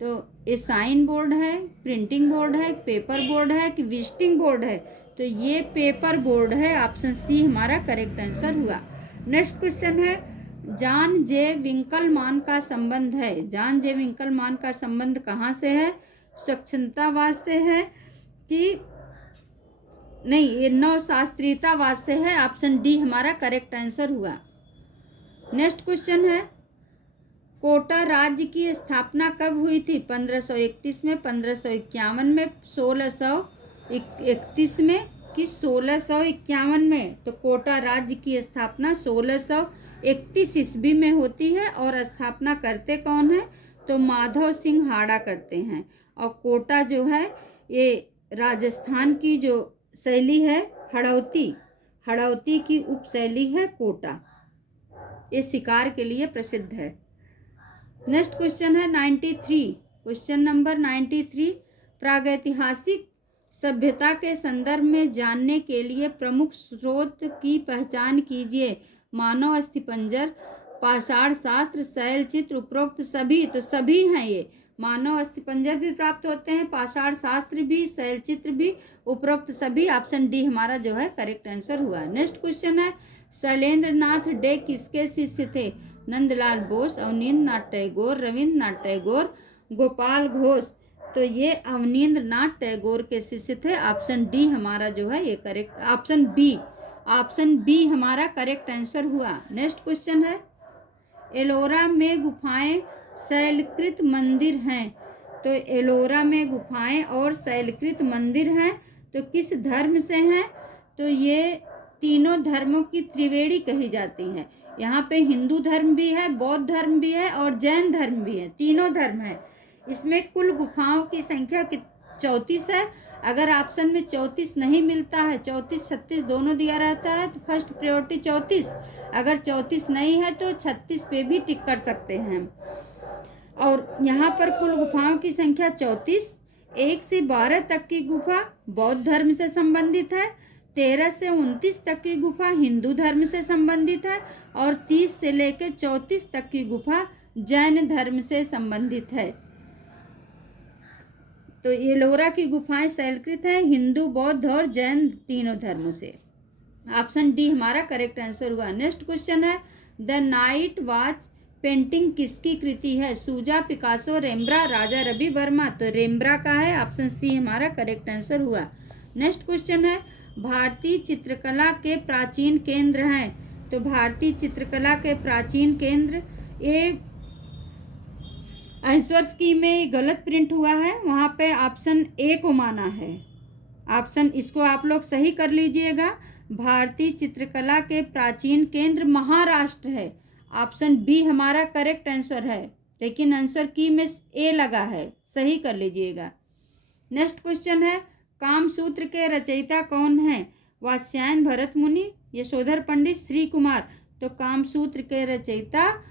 तो ये साइन बोर्ड है, प्रिंटिंग बोर्ड है, पेपर बोर्ड है कि विजिटिंग बोर्ड है? तो ये पेपर बोर्ड है। ऑप्शन सी हमारा करेक्ट आंसर हुआ। नेक्स्ट क्वेश्चन है, जॉन जे विंकलमान का संबंध है। जॉन जे विंकलमान का संबंध कहाँ से है? स्वच्छंदतावाद से है कि नहीं, ये नवशास्त्रीयतावाद से है। ऑप्शन डी हमारा करेक्ट आंसर हुआ। नेक्स्ट क्वेश्चन है, कोटा राज्य की स्थापना कब हुई थी? 1531 में, 1551 में, 1631 में कि 1651 में? तो कोटा राज्य की स्थापना 1631 ईस्वी में होती है। और स्थापना करते कौन है? तो माधव सिंह हाड़ा करते हैं। और कोटा जो है ये राजस्थान की जो शैली है हड़ौती की उपशैली है कोटा। ये शिकार के लिए प्रसिद्ध है। नेक्स्ट क्वेश्चन है 93, क्वेश्चन नंबर 93, प्रागैतिहासिक सभ्यता के संदर्भ में जानने के लिए प्रमुख स्रोत की पहचान कीजिए। मानव अस्थिपंजर, पाषाण शास्त्र, शैल चित्र, उपरोक्त सभी। तो सभी हैं ये। मानव अस्थिपंजर भी प्राप्त होते हैं, पाषाण शास्त्र भी, शैल चित्र भी, उपरोक्त सभी। ऑप्शन डी हमारा जो है करेक्ट आंसर हुआ। नेक्स्ट क्वेश्चन है, शैलेंद्र नाथ डे किसके शिष्य थे? नंदलाल बोस, अवनींद्र नाथ टैगोर, रविंद्र नाथ टैगोर, गोपाल घोष। तो ये अवनींद्र नाथ टैगोर के शिष्य थे। ऑप्शन डी हमारा जो है ये करेक्ट, ऑप्शन बी हमारा करेक्ट आंसर हुआ। नेक्स्ट क्वेश्चन है, एलोरा में गुफाएं शैलकृत मंदिर हैं। तो एलोरा में गुफाएं और शैलकृत मंदिर हैं, तो किस धर्म से हैं? तो ये तीनों धर्मों की त्रिवेणी कही जाती है। यहाँ पे हिंदू धर्म भी है, बौद्ध धर्म भी है और जैन धर्म भी है, तीनों धर्म है। इसमें कुल गुफाओं की संख्या 34 है। अगर ऑप्शन में 34 नहीं मिलता है, 34 36 दोनों दिया रहता है, तो फर्स्ट प्रायोरिटी 34। अगर 34 नहीं है तो 36 पे भी टिक कर सकते हैं। और यहाँ पर कुल गुफाओं की संख्या 34। 1 से 12 तक की गुफा बौद्ध धर्म से संबंधित है, 13 से 29 तक की गुफा हिंदू धर्म से संबंधित है और 30 से लेकर 34 तक की गुफा जैन धर्म से संबंधित है। तो एलोरा की गुफाएं शैलकृत हैं, हिंदू, बौद्ध और जैन तीनों धर्मों से। ऑप्शन डी हमारा करेक्ट आंसर हुआ। नेक्स्ट क्वेश्चन है, द नाइट वॉच पेंटिंग किसकी कृति है? सूजा, पिकासो, रेम्ब्रा, राजा रवि वर्मा। तो रेम्ब्रा का है। ऑप्शन सी हमारा करेक्ट आंसर हुआ। नेक्स्ट क्वेश्चन है, भारतीय चित्रकला के प्राचीन केंद्र हैं। तो भारतीय चित्रकला के प्राचीन केंद्र, ये आंसर की में गलत प्रिंट हुआ है, वहाँ पे ऑप्शन ए को माना है। ऑप्शन इसको आप लोग सही कर लीजिएगा। भारतीय चित्रकला के प्राचीन केंद्र महाराष्ट्र है। ऑप्शन बी हमारा करेक्ट आंसर है, लेकिन आंसर की में ए लगा है, सही कर लीजिएगा। नेक्स्ट क्वेश्चन है, कामसूत्र के रचयिता कौन है? वात्स्यायन, भरत मुनि, यशोधर पंडित, श्री कुमार। तो कामसूत्र के रचयिता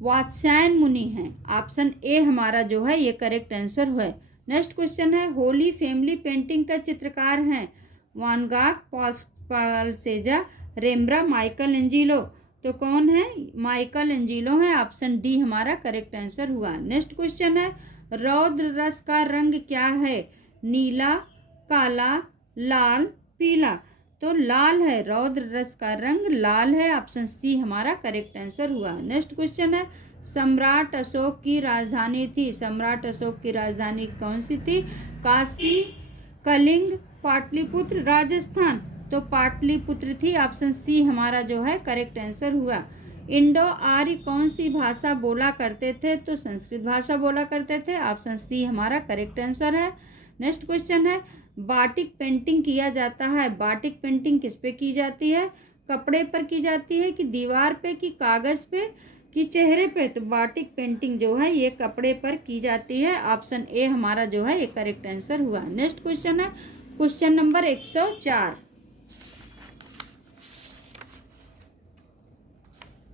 वात्स्यायन मुनि हैं। ऑप्शन ए हमारा जो है ये करेक्ट आंसर हुआ। नेक्स्ट क्वेश्चन है, होली फैमिली पेंटिंग का चित्रकार हैं? Van Gogh, Paul Cezanne, Rembrandt, Michelangelo. तो कौन है? माइकल एंजिलो है। ऑप्शन डी हमारा करेक्ट आंसर हुआ। नेक्स्ट क्वेश्चन है, रौद्र रस का रंग क्या है? नीला, काला, लाल, पीला। तो लाल है, रौद्र रस का रंग लाल है। ऑप्शन सी हमारा करेक्ट आंसर हुआ। नेक्स्ट क्वेश्चन है, सम्राट अशोक की राजधानी थी। सम्राट अशोक की राजधानी कौन सी थी? काशी, कलिंग, पाटलिपुत्र, राजस्थान। तो पाटलिपुत्र थी। ऑप्शन सी हमारा जो है करेक्ट आंसर हुआ। इंडो आर्य कौन सी भाषा बोला करते थे? तो संस्कृत भाषा बोला करते थे। ऑप्शन सी हमारा करेक्ट आंसर है। नेक्स्ट क्वेश्चन है, बाटिक पेंटिंग किया जाता है। बाटिक पेंटिंग किस पे की जाती है? कपड़े पर की जाती है कि दीवार पे कि कागज पे कि चेहरे पे? तो बाटिक पेंटिंग जो है ये कपड़े पर की जाती है। ऑप्शन ए हमारा जो है ये करेक्ट आंसर हुआ। नेक्स्ट क्वेश्चन है, question number 104।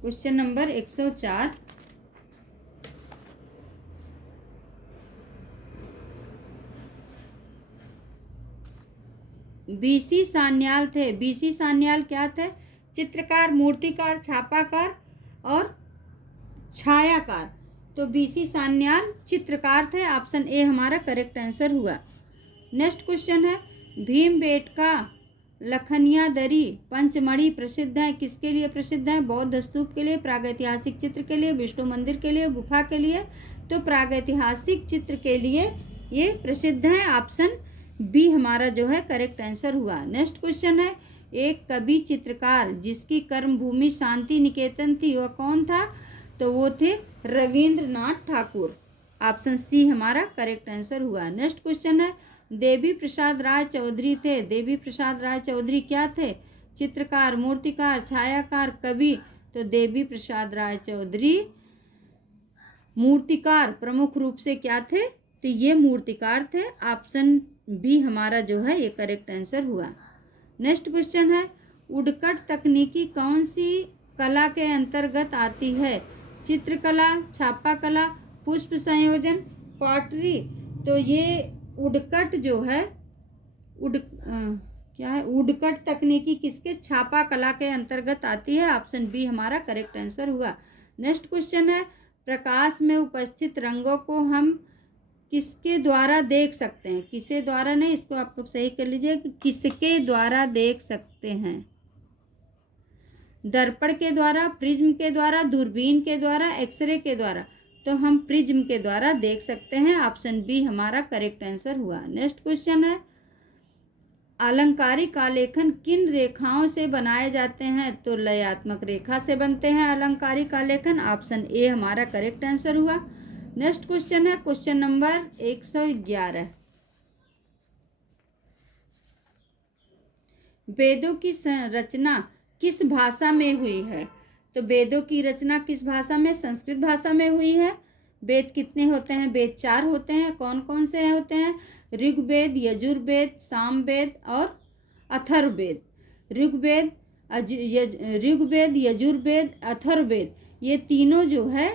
Question number 104, BC Sanyal थे। बीसी सान्याल क्या थे? चित्रकार, मूर्तिकार, छापाकार और छायाकार। तो बीसी सान्याल चित्रकार थे। ऑप्शन ए हमारा करेक्ट आंसर हुआ। नेक्स्ट क्वेश्चन है, भीमबेटका, लखनिया दरी, पंचमढ़ी प्रसिद्ध है, किसके लिए प्रसिद्ध है? बौद्ध स्तूप के लिए, प्रागैतिहासिक चित्र के लिए, विष्णु मंदिर के लिए, गुफा के लिए? तो प्रागैतिहासिक चित्र के लिए ये प्रसिद्ध है। ऑप्शन बी हमारा जो है करेक्ट आंसर हुआ। नेक्स्ट क्वेश्चन है, एक कवि चित्रकार जिसकी कर्मभूमि शांति निकेतन थी वह कौन था? तो वो थे रविंद्रनाथ ठाकुर। ऑप्शन सी हमारा करेक्ट आंसर हुआ। नेक्स्ट क्वेश्चन है, देवी प्रसाद राय चौधरी थे। देवी प्रसाद राय चौधरी क्या थे? चित्रकार, मूर्तिकार, छायाकार, कवि? तो देवी प्रसाद राय चौधरी मूर्तिकार प्रमुख रूप से क्या थे? तो ये मूर्तिकार थे। ऑप्शन बी हमारा जो है ये करेक्ट आंसर हुआ। नेक्स्ट क्वेश्चन है, वुडकट तकनीकी कौन सी कला के अंतर्गत आती है? चित्रकला, छापा कला, पुष्प संयोजन, पॉटरी? तो ये वुडकट जो है क्या है? वुडकट तकनीकी किसके? छापा कला के अंतर्गत आती है। ऑप्शन बी हमारा करेक्ट आंसर हुआ। नेक्स्ट क्वेश्चन है, प्रकाश में उपस्थित रंगों को हम किसके द्वारा देख सकते हैं? किसे द्वारा नहीं, इसको आप लोग सही कर लीजिए कि किसके द्वारा देख सकते हैं? दर्पण के द्वारा, प्रिज्म के द्वारा, दूरबीन के द्वारा, एक्सरे के द्वारा? तो हम प्रिज्म के द्वारा देख सकते हैं। ऑप्शन बी हमारा करेक्ट आंसर हुआ। नेक्स्ट क्वेश्चन है, अलंकारिक आलेखन किन रेखाओं से बनाए जाते हैं? तो लयात्मक रेखा से बनते हैं अलंकारिक आलेखन। ऑप्शन ए हमारा करेक्ट आंसर हुआ। नेक्स्ट क्वेश्चन है क्वेश्चन नंबर 111, वेदों की रचना किस भाषा में हुई है? तो वेदों की रचना किस भाषा में? संस्कृत भाषा में हुई है। वेद कितने होते हैं? वेद 4 होते हैं। कौन कौन से होते हैं? ऋग्वेद, यजुर्वेद, सामवेद और अथर्ववेद। ऋग्वेद, यजुर्वेद, अथर्ववेद, ये तीनों जो है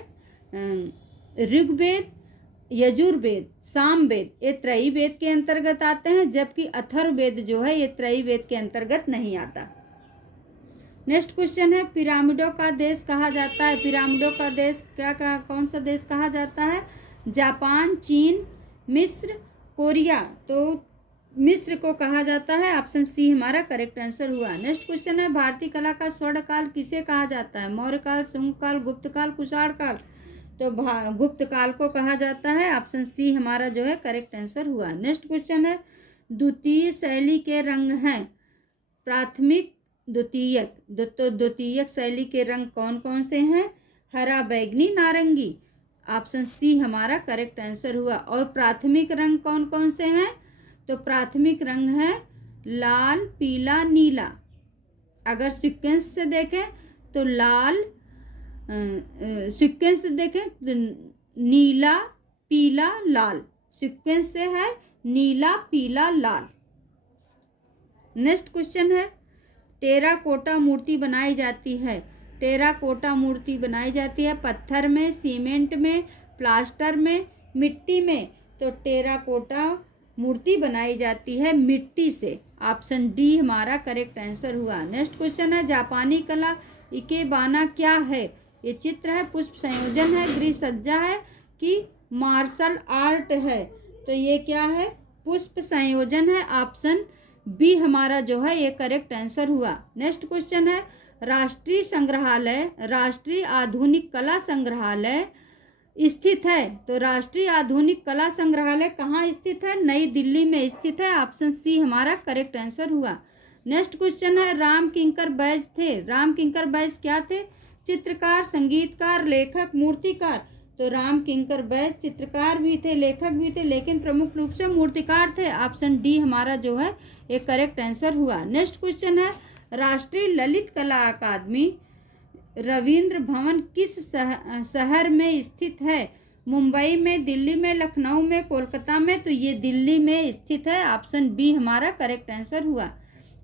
ऋग्वेद, यजुर्वेद, सामवेद, ये त्रयी वेद के अंतर्गत आते हैं, जबकि अथर्ववेद जो है ये त्रयी वेद के अंतर्गत नहीं आता। नेक्स्ट क्वेश्चन है, पिरामिडों का देश कहा जाता है? पिरामिडों का देश कौन सा देश कहा जाता है? जापान, चीन, मिस्र, कोरिया? तो मिस्र को कहा जाता है। ऑप्शन सी हमारा करेक्ट आंसर हुआ। नेक्स्ट क्वेश्चन है, भारतीय कला का स्वर्ण काल किसे कहा जाता है? मौर्य काल, शुंग काल, गुप्त काल, कुषाण काल? तो गुप्त काल को कहा जाता है। ऑप्शन सी हमारा जो है करेक्ट आंसर हुआ। नेक्स्ट क्वेश्चन है, द्वितीय शैली के रंग हैं? प्राथमिक, द्वितीयक? तो द्वितीयक शैली के रंग कौन कौन से हैं? हरा, बैगनी, नारंगी? ऑप्शन सी हमारा करेक्ट आंसर हुआ। और प्राथमिक रंग कौन कौन से हैं? तो प्राथमिक रंग है लाल, पीला, नीला। अगर सीक्वेंस से देखें तो लाल, सीक्वेंस से देखें तो नीला, पीला, लाल। सीक्वेंस से है नीला, पीला, लाल। नेक्स्ट क्वेश्चन है, टेराकोटा मूर्ति बनाई जाती है? टेराकोटा मूर्ति बनाई जाती है पत्थर में, सीमेंट में, प्लास्टर में, मिट्टी में? तो टेराकोटा मूर्ति बनाई जाती है मिट्टी से। ऑप्शन डी हमारा करेक्ट आंसर हुआ। नेक्स्ट क्वेश्चन है, जापानी कला इकेबाना क्या है? ये चित्र है, पुष्प संयोजन है, गृह सज्जा है कि मार्शल आर्ट है? तो ये क्या है? पुष्प संयोजन है। ऑप्शन बी हमारा जो है ये करेक्ट आंसर हुआ। नेक्स्ट क्वेश्चन है, राष्ट्रीय संग्रहालय, राष्ट्रीय आधुनिक कला संग्रहालय स्थित है? तो राष्ट्रीय आधुनिक कला संग्रहालय कहाँ स्थित है? नई दिल्ली में स्थित है। ऑप्शन सी हमारा करेक्ट आंसर हुआ। नेक्स्ट क्वेश्चन है, राम किंकर बैज थे? राम किंकर बैज क्या थे? चित्रकार, संगीतकार, लेखक, मूर्तिकार? तो राम किंकर बैज चित्रकार भी थे, लेखक भी थे, लेकिन प्रमुख रूप से मूर्तिकार थे। ऑप्शन डी हमारा जो है ये करेक्ट आंसर हुआ। नेक्स्ट क्वेश्चन है, राष्ट्रीय ललित कला अकादमी रविंद्र भवन किस शहर में स्थित है? मुंबई में, दिल्ली में, लखनऊ में, कोलकाता में? तो ये दिल्ली में स्थित है। ऑप्शन बी हमारा करेक्ट आंसर हुआ।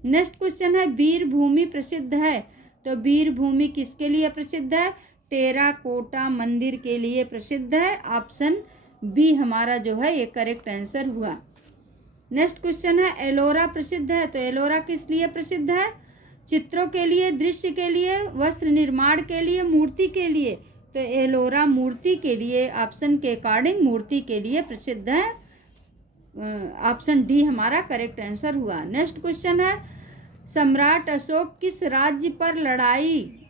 नेक्स्ट क्वेश्चन है, वीरभूमि प्रसिद्ध है? तो वीरभूमि किसके लिए प्रसिद्ध है? टेराकोटा मंदिर के लिए प्रसिद्ध है। ऑप्शन बी हमारा जो है ये करेक्ट आंसर हुआ। नेक्स्ट क्वेश्चन है एलोरा प्रसिद्ध है, तो एलोरा किस लिए प्रसिद्ध है? चित्रों के लिए, दृश्य के लिए, वस्त्र निर्माण के लिए, मूर्ति के लिए। तो एलोरा मूर्ति के लिए, ऑप्शन के अकॉर्डिंग मूर्ति के लिए प्रसिद्ध है। ऑप्शन डी हमारा करेक्ट आंसर हुआ। नेक्स्ट क्वेश्चन है सम्राट अशोक किस राज्य पर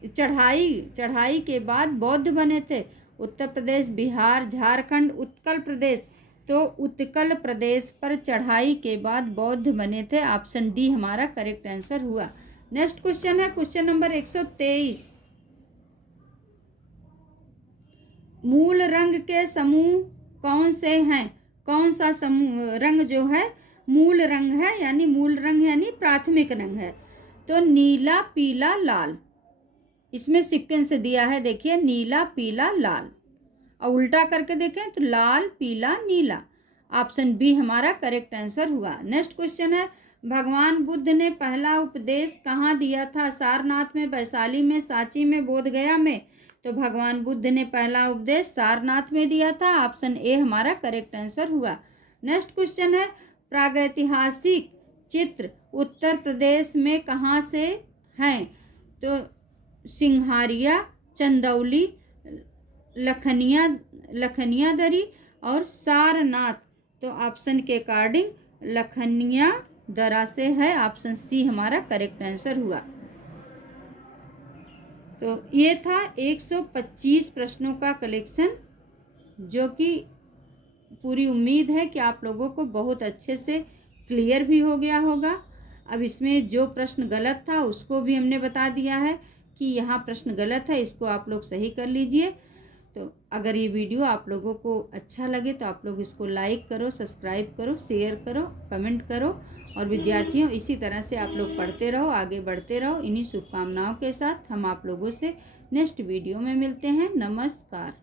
चढ़ाई के बाद बौद्ध बने थे? उत्तर प्रदेश, बिहार, झारखंड, उत्कल प्रदेश। तो उत्कल प्रदेश पर चढ़ाई के बाद बौद्ध बने थे। ऑप्शन डी हमारा करेक्ट आंसर हुआ। नेक्स्ट क्वेश्चन है क्वेश्चन नंबर 123। मूल रंग के समूह कौन से हैं? कौन सा समूह रंग जो है मूल रंग है, यानी मूल रंग यानी प्राथमिक रंग है? तो नीला, पीला, लाल। इसमें सीक्वेंस दिया है, देखिए नीला, पीला, लाल। और उल्टा करके देखें तो लाल, पीला, नीला। ऑप्शन बी हमारा करेक्ट आंसर हुआ। नेक्स्ट क्वेश्चन है भगवान बुद्ध ने पहला उपदेश कहाँ दिया था? सारनाथ में, वैशाली में, सांची में, बोधगया में। तो भगवान बुद्ध ने पहला उपदेश सारनाथ में दिया था। ऑप्शन ए हमारा करेक्ट आंसर हुआ। नेक्स्ट क्वेश्चन है प्रागैतिहासिक चित्र उत्तर प्रदेश में कहाँ से हैं? तो सिंघारिया, चंदौली, लखनिया दरी और सारनाथ। तो ऑप्शन के अकॉर्डिंग लखनिया दरा से है। ऑप्शन सी हमारा करेक्ट आंसर हुआ। तो ये था 125 प्रश्नों का कलेक्शन, जो कि पूरी उम्मीद है कि आप लोगों को बहुत अच्छे से क्लियर भी हो गया होगा। अब इसमें जो प्रश्न गलत था उसको भी हमने बता दिया है कि यहाँ प्रश्न गलत है, इसको आप लोग सही कर लीजिए। तो अगर ये वीडियो आप लोगों को अच्छा लगे तो आप लोग इसको लाइक करो, सब्सक्राइब करो, शेयर करो, कमेंट करो। और विद्यार्थियों इसी तरह से आप लोग पढ़ते रहो, आगे बढ़ते रहो। इन्हीं शुभकामनाओं के साथ हम आप लोगों से नेक्स्ट वीडियो में मिलते हैं। नमस्कार।